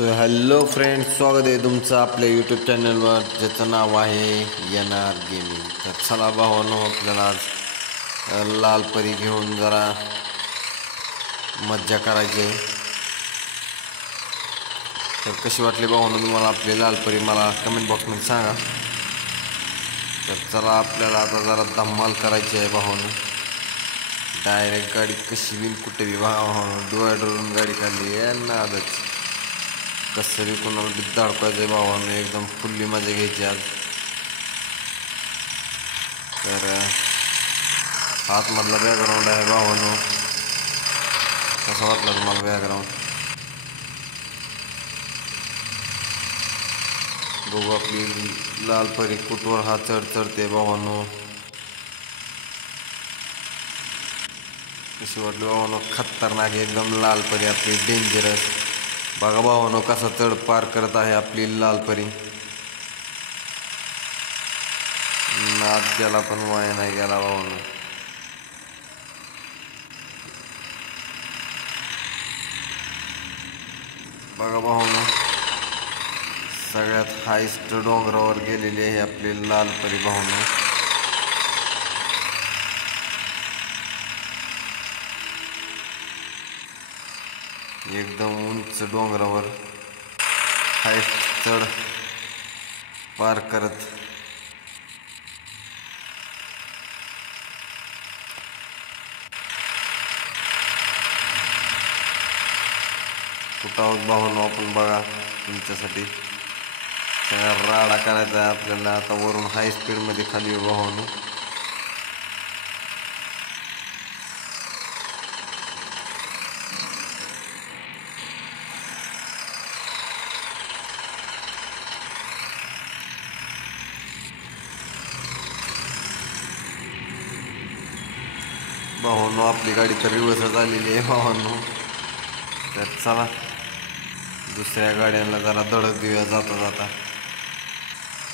So hello friends, स्वागत आहे तुमचं आपल्या यूट्यूब चॅनलवर ज्याचं नाव आहे येणार गेमिंग. तर चला भावांनो, आपल्याला आज लाल परी घेऊन जरा मज्जा करायची आहे. तर कशी वाटली भावांनो तुम्हाला आपली लाल परी, मला कमेंट बॉक्समध्ये सांगा. तर चला, आपल्याला आता जरा धमाल करायची आहे भावांनो. डायरेक्ट गाडी कशी बिन कुठे बी भावांनो डिवायडरवरून गाडी काढली आहे ना. आजच कसं बी कोणाला बी दाडकायचं आहे भावांनो, एकदम फुल्ली मजा घ्यायची आज. तर आतमधला बॅकग्राऊंड आहे भावांनो, कसा वाटला तुम्हाला बॅकग्राऊंड? बघू आपली लाल परी कुठवर हा चढते भावांनो. कशी वाटली भावांनो? खतरनाक एकदम लाल परी आपली, डेंजरस. बघा भावांनो कसा चढ पार करत आहे आपली लाल परी. नाद गेला पण वाया नाही गेला भावांनो. बघा भावांनो, सगळ्यात हायस्ट डोंगरावर गेलेली आहे आपली लाल परी भावांनो. एकदम उंच डोंगरावर हायस्ट चढ पार करत कुठं आहोत भावांनो आपण, बघा तुमच्यासाठी सगळा राडा करायचा आहे आपल्याला. आता वरून हाय स्पीडमध्ये खाली भावांनो. भावांनो आपली गाडी तर रिवर्स झालेली आहे भावांनो. तर चला, दुसऱ्या गाड्यांना जरा धडक देऊया जाता जाता.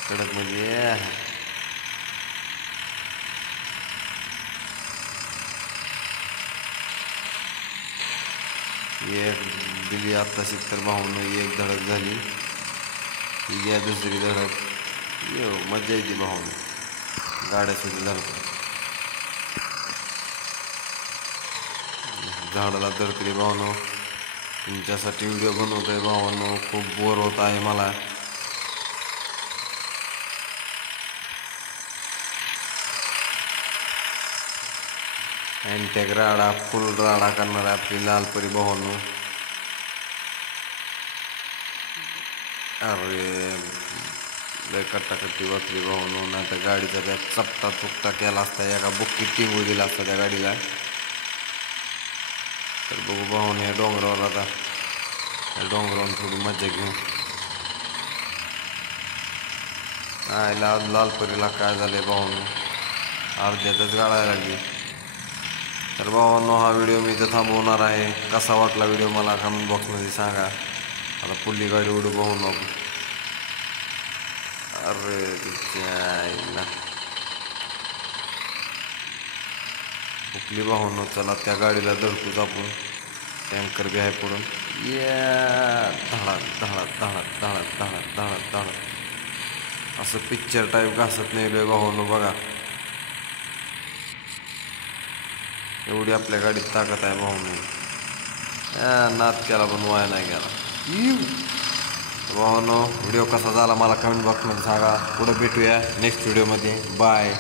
कडक म्हणजे एक दिली आत्ताशी, तर भावांनो एक धडक झाली. या दुसरी धडक. ये मजा येते भावांनो गाड्यासाठी धडक. झाडाला धडकली भावांनो, तुमच्यासाठी व्हिडिओ बनवतोय भावांनो. खूप बोर होत आहे मला. अँटॅक राडा, फुल राडा करणार आहे आपली लाल परी भावांनो. अरे लय कट्टाकट्टी वाचली भावांनो, नाही तर गाडीचा त्या चपटा चुकटा केला असता, एका बुक्कीत टिंगू दिला असता त्या गाडीला. तर बघू भावांनो या डोंगरावर, आता या डोंगरावर थोडी मजा घेऊ. लाल परीला काय झालंय भावांनो, अर्ध्यातच गाळायला लागली. तर भावांनो हा व्हिडिओ मी इथं थांबवणार आहे. कसा वाटला व्हिडिओ मला कमेंट बॉक्समध्ये सांगा. आता पुढली गाडी उडू भावांनो. अरे तिच्या फुकली भावांनो. चला त्या गाडीला धडकूच आपण, टँकर बी आहे पुढून. धडा धडा धडा धडा धडा धडा धडा असं पिक्चर टाईप घासत नाही रे भावांनो. बघा एवढी आपल्या गाडीत ताकद आहे भावांनो. नाद केला पण वाया नाही गेला भावांनो. व्हिडिओ कसा झाला मला कमेंट बॉक्समध्ये सांगा. पुढे भेटूया नेक्स्ट व्हिडिओमध्ये. बाय.